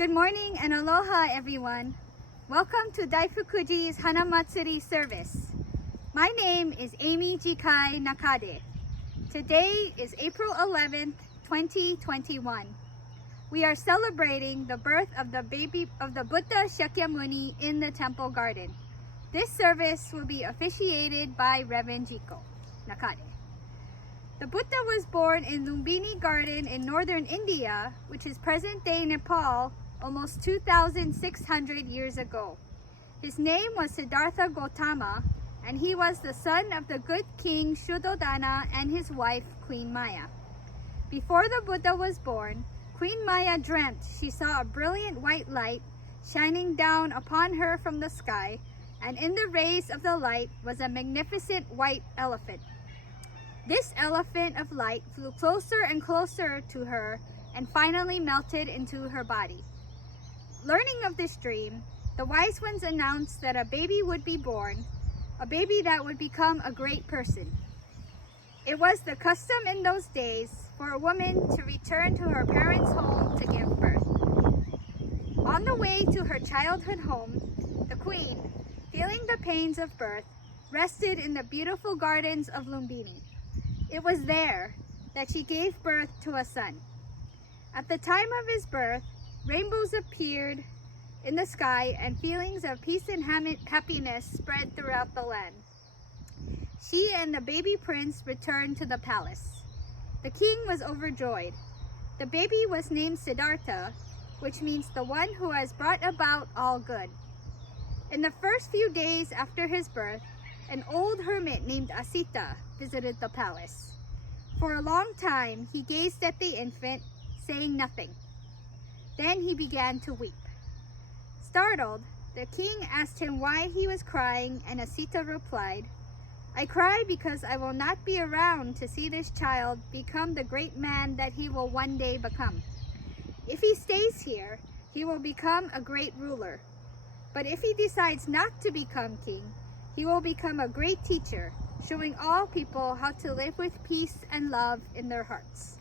Good morning and aloha everyone. Welcome to Daifukuji's Hanamatsuri service. My name is Amy Jikai Nakade. Today is April 11th, 2021. We are celebrating the birth of the baby of the Buddha Shakyamuni in the temple garden. This service will be officiated by Reverend Jiko Nakade. The Buddha was born in Lumbini Garden in northern India, which is present-day Nepal, almost 2,600 years ago. His name was Siddhartha Gautama, and he was the son of the good king Shuddhodana and his wife, Queen Maya. Before the Buddha was born, Queen Maya dreamt she saw a brilliant white light shining down upon her from the sky, and in the rays of the light was a magnificent white elephant. This elephant of light flew closer and closer to her and finally melted into her body. Learning of this dream, the wise ones announced that a baby would be born, a baby that would become a great person. It was the custom in those days for a woman to return to her parents' home to give birth. On the way to her childhood home, the queen, feeling the pains of birth, rested in the beautiful gardens of Lumbini. It was there that she gave birth to a son. At the time of his birth, rainbows appeared in the sky and feelings of peace and happiness spread throughout the land. She and the baby prince returned to the palace. The king was overjoyed. The baby was named Siddhartha, which means the one who has brought about all good. In the first few days after his birth, an old hermit named Asita visited the palace. For a long time, he gazed at the infant, saying nothing. Then he began to weep. Startled, the king asked him why he was crying, and Asita replied, "I cry because I will not be around to see this child become the great man that he will one day become. If he stays here, he will become a great ruler. But if he decides not to become king, he will become a great teacher, showing all people how to live with peace and love in their hearts."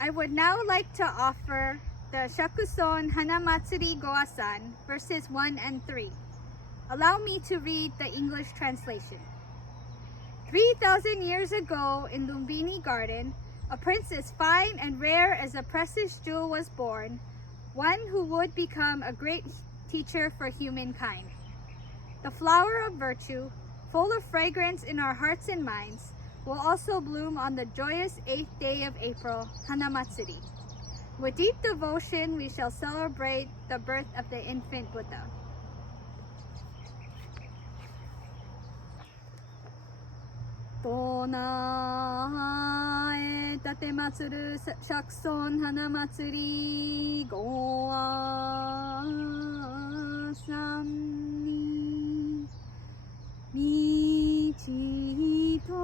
I would now like to offer the Shakuson Hanamatsuri Goasan, verses 1 and 3. Allow me to read the English translation. 3,000 years ago in Lumbini Garden, a prince as fine and rare as a precious jewel was born, one who would become a great teacher for humankind. The flower of virtue, full of fragrance in our hearts and minds, will also bloom on the joyous 8th day of April, Hanamatsuri. With deep devotion, we shall celebrate the birth of the infant Buddha. Tonae tatematsuru shakuson hanamatsuri goasan ni michi to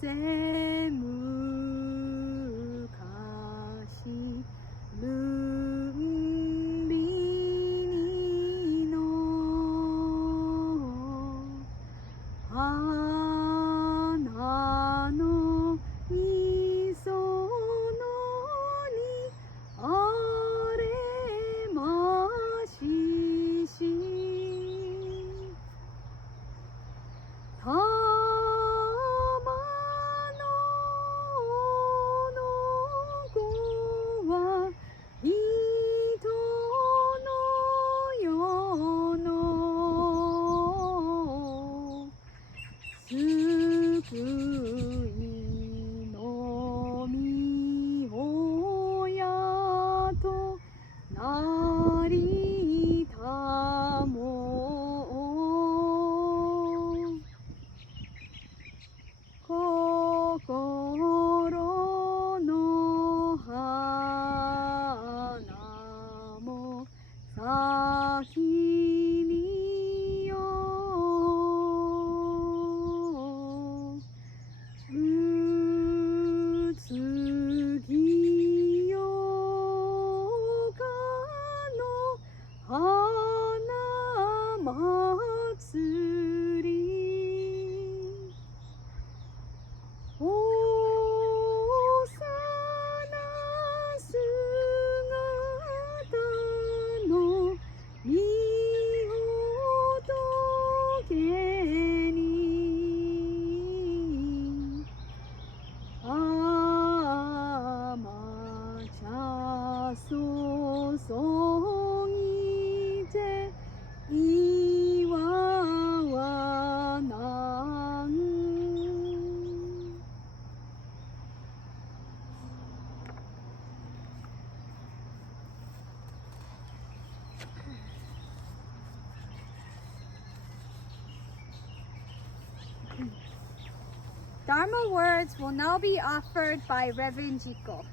semukashi lumbini no hana no misono ni aremashishi tamano no go wa Dharma words will now be offered by Reverend Jiko.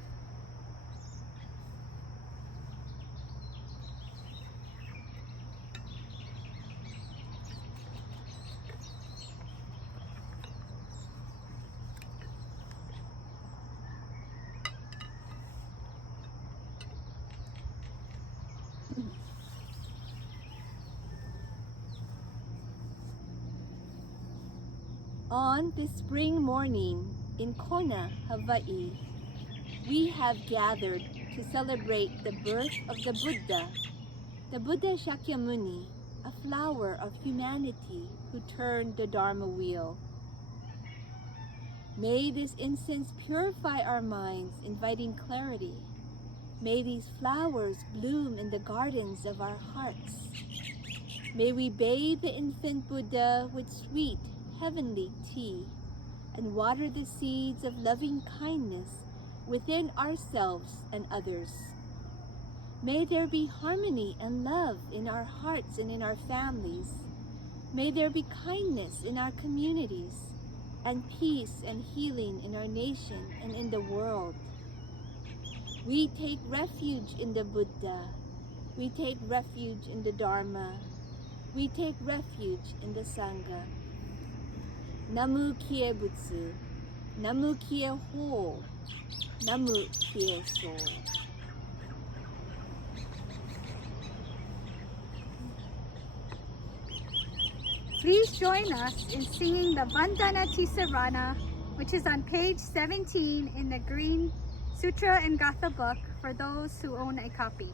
On this spring morning in Kona, Hawaii, we have gathered to celebrate the birth of the Buddha Shakyamuni, a flower of humanity who turned the Dharma wheel. May this incense purify our minds, inviting clarity. May these flowers bloom in the gardens of our hearts. May we bathe the infant Buddha with sweet, heavenly tea and water the seeds of loving kindness within ourselves and others. May there be harmony and love in our hearts and in our families. May there be kindness in our communities and peace and healing in our nation and in the world. We take refuge in the Buddha. We take refuge in the Dharma. We take refuge in the Sangha. Namu Kie Butsu, Namu Kie Ho, Namu Kie So. Please join us in singing the Vandana Tisarana, which is on page 17 in the Green Sutra and Gatha book for those who own a copy.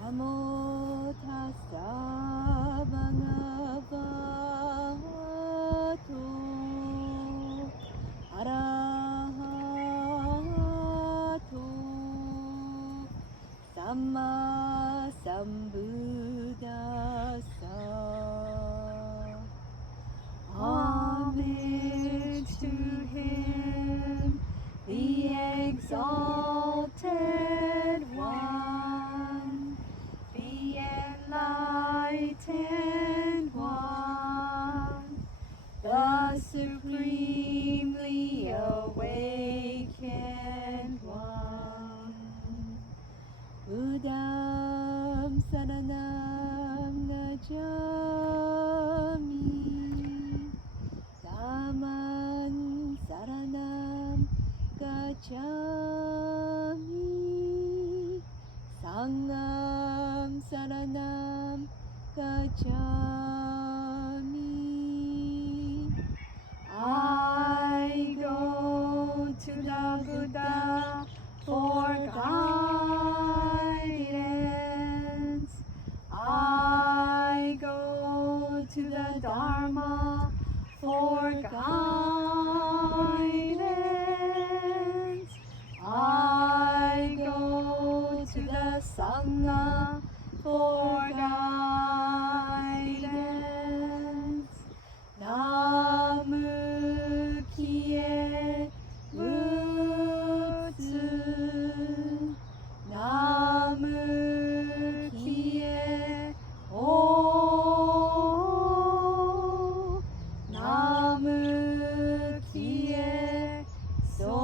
Namo tassa bhagavato arahato samma sambuddhassa. Homage to him, the exalted one, the enlightened one, the supremely awakened one. Buddham saranam gacchami, Dhammam saranam gacchami, Sangham saranam gacchami. I go to the Buddha for guidance. I go to the Dharma for guidance. I go to the Sangha for guidance. Namu Kie Butsu, Namu Kie Ho, Namu Kie So.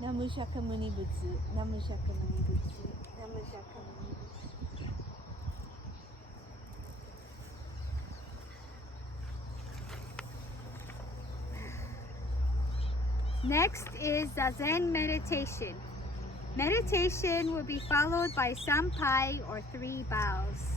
Namu Shakyamuni Butsu, Namu Shakyamuni Butsu, Namu Shakyamuni Butsu. Next is Zazen meditation. Meditation will be followed by Sampai or 3 bows.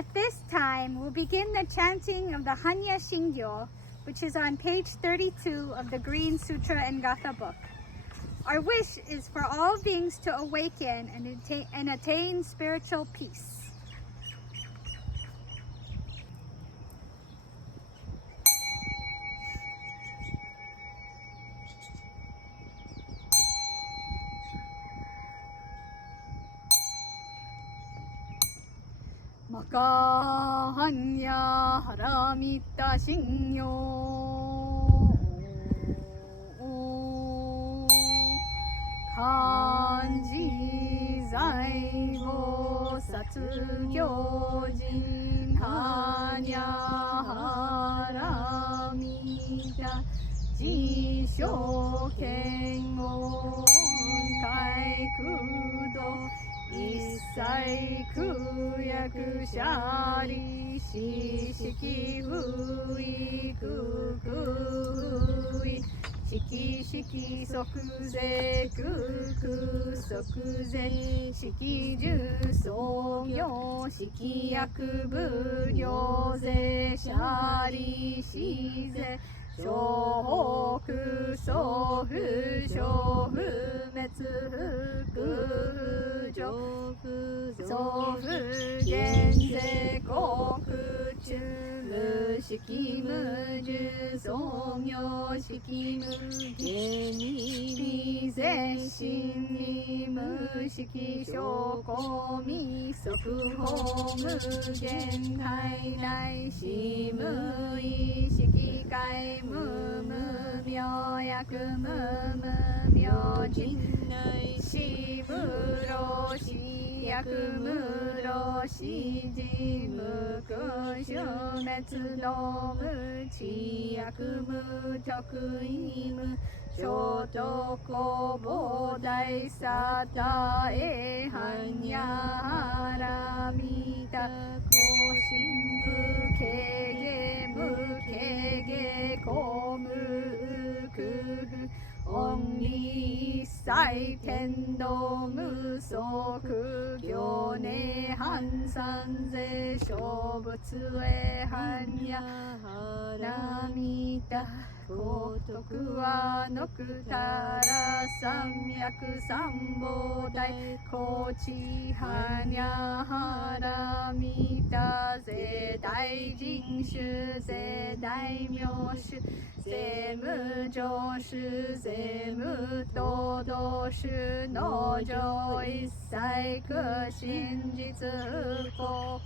At this time, we'll begin the chanting of the Hanya Shingyo, which is on page 32 of the Green Sutra and Gatha book. Our wish is for all beings to awaken and attain spiritual peace. Makahanya haramita shingyo Kanji zaibo satsugyojin hanya haramita jisho kengon kaikudo Issai kuyaku shari shishiki fui kukui Shiki shiki sokuze kuku sokuze Shiki ju sogyo shiki yaku buryoze shari shize Shohoku sofu shofu metsu fuku sofu genze koku chumu shikimu ju songyo shikimu geni bize shinnimu shiki shokomi sofu homu genkai nai shimui shikikai mumu myo yaku mumu myo jinnai shimuro shiyaku muro shiji muku shumetsu domu chiyaku mu tokuimu shotoko bodai sata e hanya haramita koshinbu kege mukege komu kuhu Only sai kendo musoku gyone hansanze shobutsu e hanya haramita kotoku wa nokutara samyaku sambodai kochi hanya haramita ze daijin-shu ze daimyo-shu ze mujou-shu ze muto-do-shu no-jo issai kushinjitsu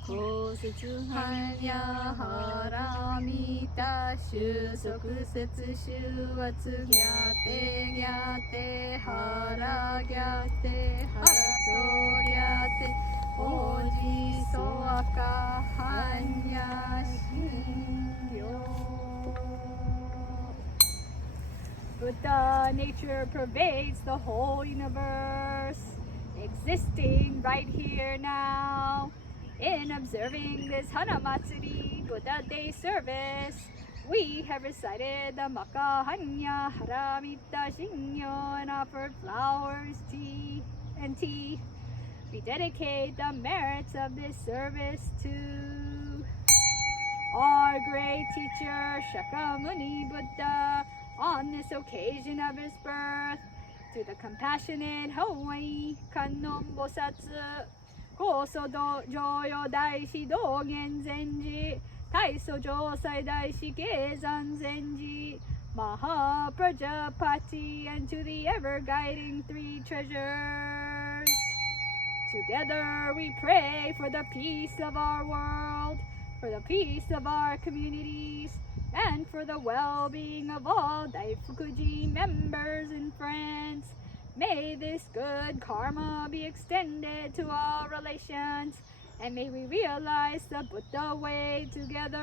kosetsu hanya haramita shusoku setsu shuatsu gyate gyate hara gyate haraso gyate oji soaka hanya shingyo Buddha nature pervades the whole universe, existing right here now. In observing this Hanamatsuri Buddha Day service, we have recited the Makahanya Haramita Shingyo and offered flowers, tea, and tea. We dedicate the merits of this service to our great teacher Shakyamuni Buddha on this occasion of his birth, to the compassionate Hawaii Kannon Bosatsu Kosodo Joyo Daishi Dogen Zenji Taiso Josai Daishi Gezan Zenji Maha Prajapati, and to the ever-guiding three treasures. Together we pray for the peace of our world, for the peace of our communities, and for the well-being of all Daifukuji members and friends. May this good karma be extended to all relations, and may we realize the Buddha way together.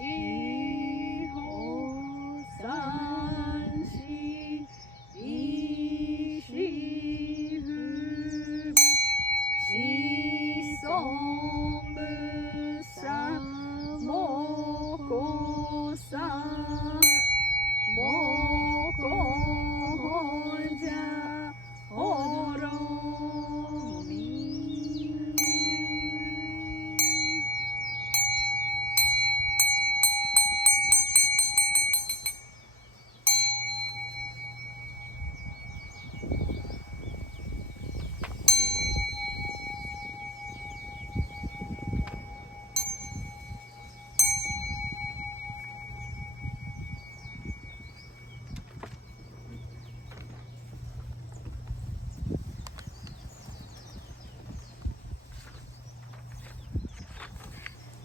Jiho Sanshi Ishihu Shisombu San Moko San Moko Honja Oro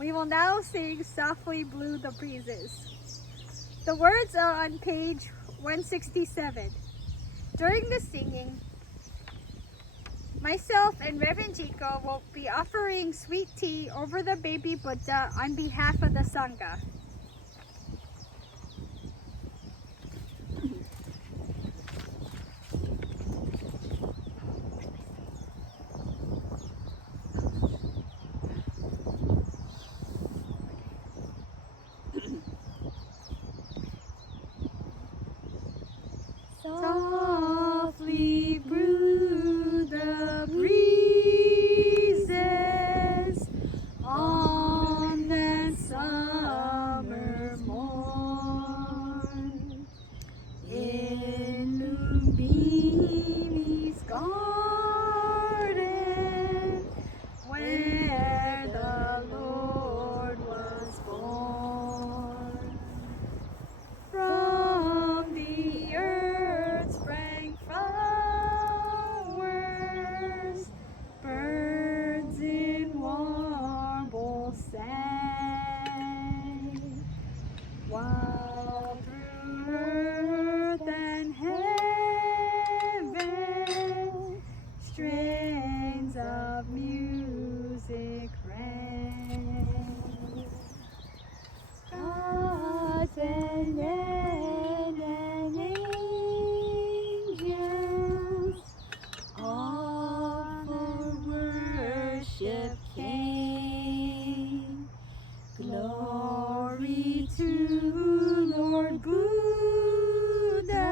We will now sing Softly Blew the Breezes. The words are on page 167. During the singing, myself and Reverend Jiko will be offering sweet tea over the baby Buddha on behalf of the Sangha. Softly brew the breezes on that summer morn in Lumbini's garden where the Lord was born. From the earth sprang flowers, birds in warble sang, while through earth and heaven strains of music rang. Gods and men and angels all for worship came. Glory to Lord Buddha,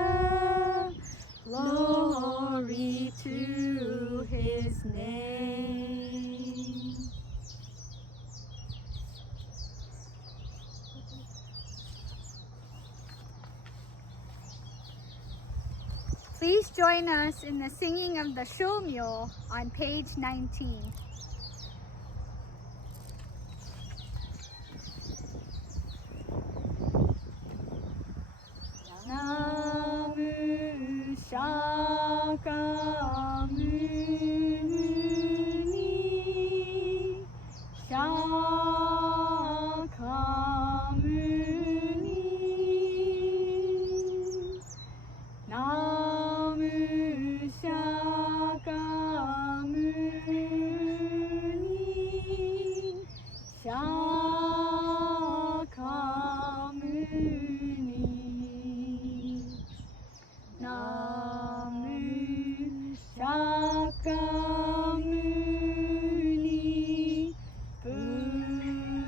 glory to his name. Please join us in the singing of the Shomyo on page 19. Namu Shakyamuni, Shakyamuni, Namu Shakyamuni, Shakyamuni, Namu Shakyamuni Busu.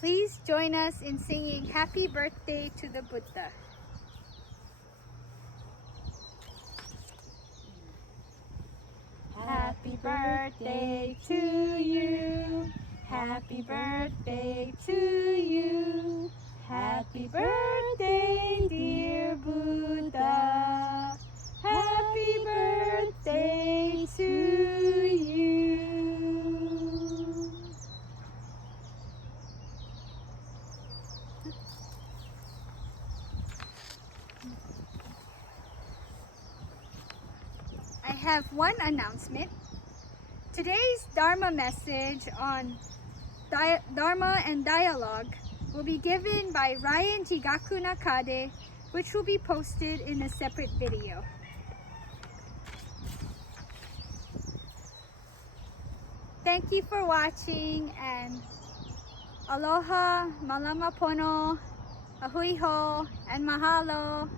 Please join us in singing Happy Birthday to the Buddha. Happy birthday to you. Happy birthday to you. Happy birthday, dear Buddha. Happy birthday to you. I have one announcement. Today's Dharma message on Dharma and Dialogue will be given by Ryan Jigaku Nakade, which will be posted in a separate video. Thank you for watching, and aloha, malama pono, ahui ho, and mahalo.